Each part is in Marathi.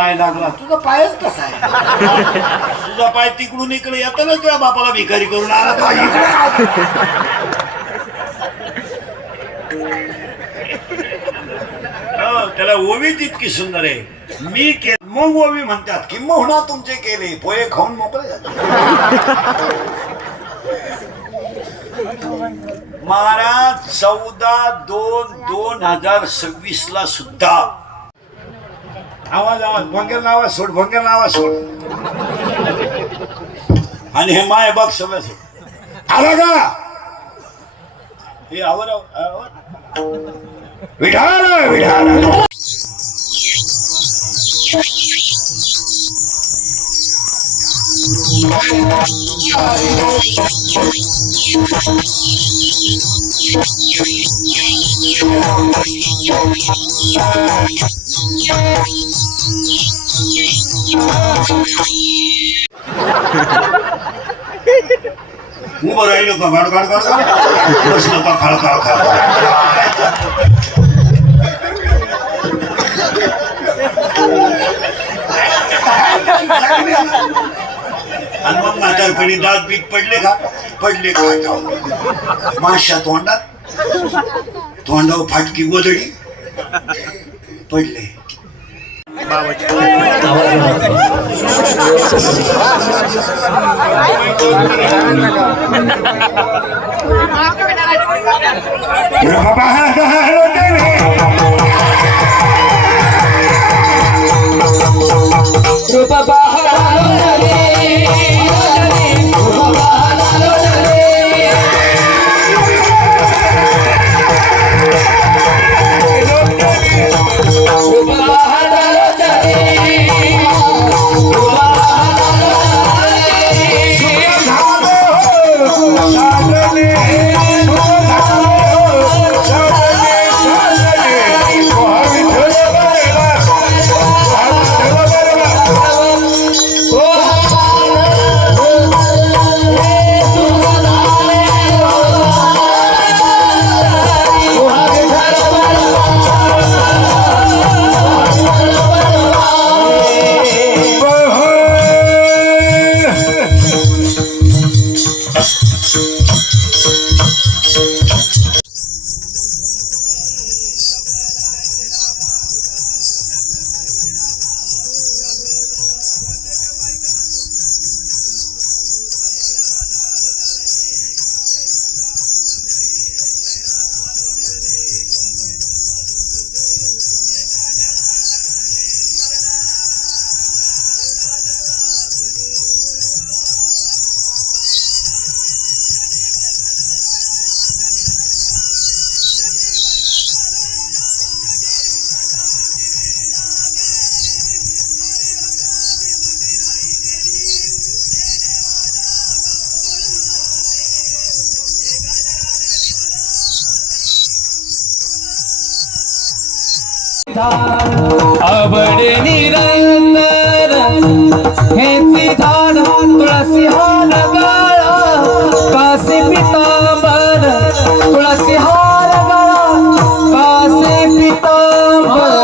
पाय लागला तुझा पायच कसा आहे तुझा पाय तिकडून इकडे येतो ना तुझ्या बापाला भिकारी करून आला तो इकडे त्याला ओवीच इतकी सुंदर आहे मी मग ओवी म्हणतात की मोहना तुमचे केले पोहे खाऊन मोकळे झाले महाराज 14/2/2026 ला सुद्धा आवाज भंगेल नावा सोड भंगेल नावा सोड आणि हे माय बघ सगळं सोड आला का हे आवर विढाल विढाल उभं राहिलो का गाड गाड गाड बसलो का खळ खळ खळ आणि मग म्हातारपणी दात बीत पडले का माशा तोंडात तोंडावर फाटकी गोधडी पडले आवड निरंतर हेची झाड तुळसी हार गळा कासे पितांबर तुळसी हार गळा कासे पितांबर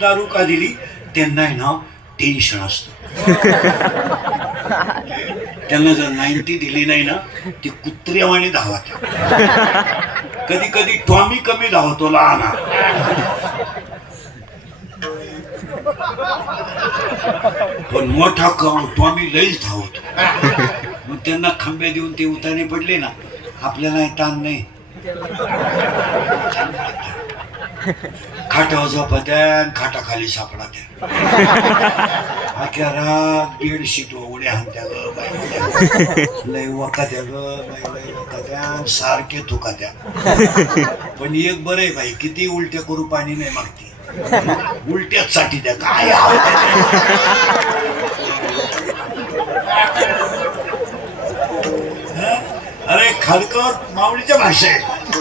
दारू का दिली त्यांना आहे ना टेन्शन असतं. त्यांना जर 90 दिली नाही ना ती कुत्र्यावाणी धावत. कधी कधी टॉमी कमी धावतो लहान, पण मोठा टॉमी लईच धावतो. मग त्यांना खांब्या देऊन ते उतारे पडले ना आपल्याला ताण नाही. खाटावर झोपत्या खाटाखाली सापडा त्या अख्या रात बेडशीट उड्या हाणत्या ग बाई, लय वकात्या ग बाई, लय वकात्या सारखे थुकात्या. पण एक बरं आहे बाई, किती उलट्या करू पाणी नाही मागते, उलट्याच साठी त्या काय. अरे खडकर माऊलीच्या भाषा आहे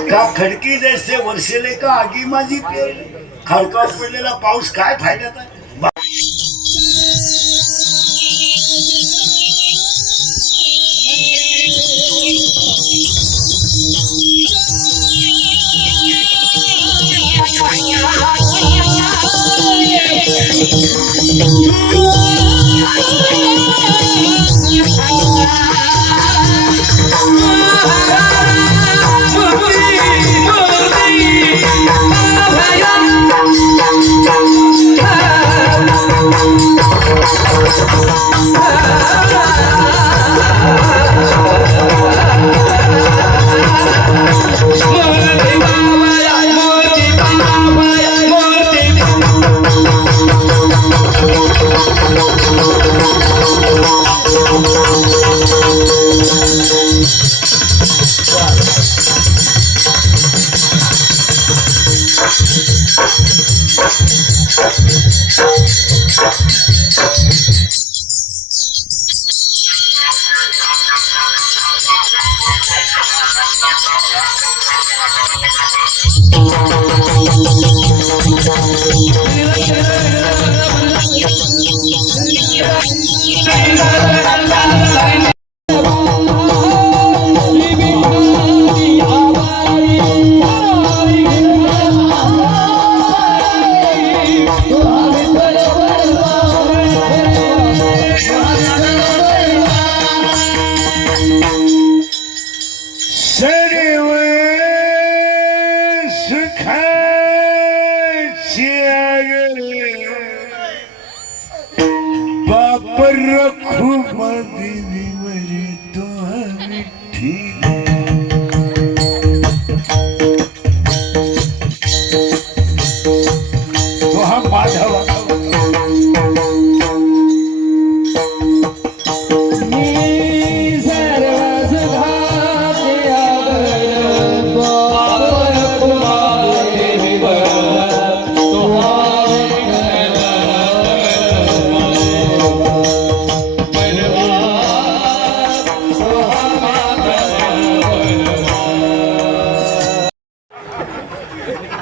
का, खडकी जैसे वर्षेले का आगी माझी पेरले. खडकावर पडलेला पाऊस काय फायद्याचा आहे.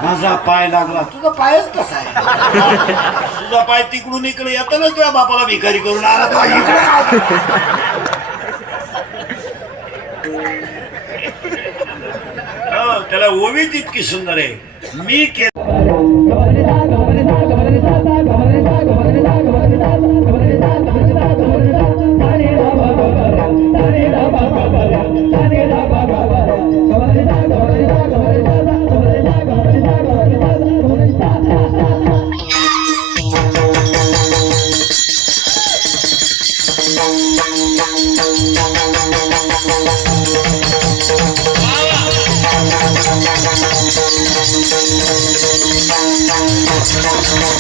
माझा पाय लागला. तुझा पायच कसा आहे? तुझा पाय तिकडून इकडे येताना तुझ्या बापाला भिकारी करून आला तो इकडे. त्याला ओवीच इतकी सुंदर आहे. मी Thank you.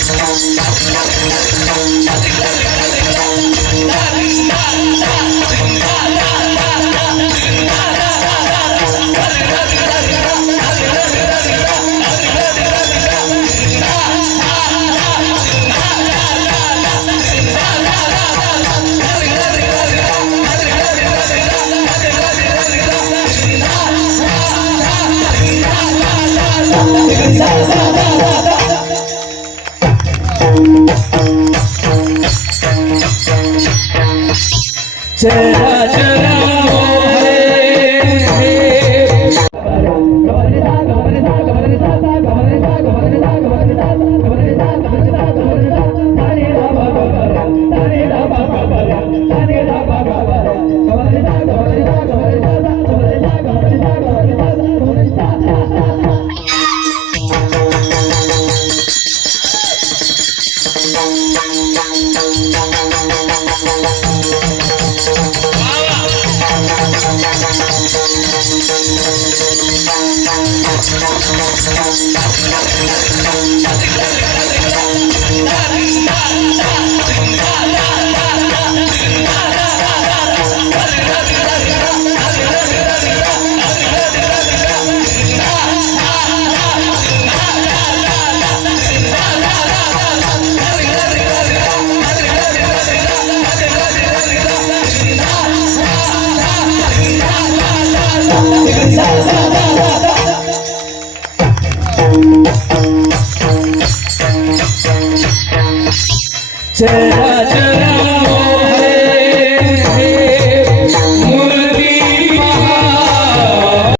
चरा चरा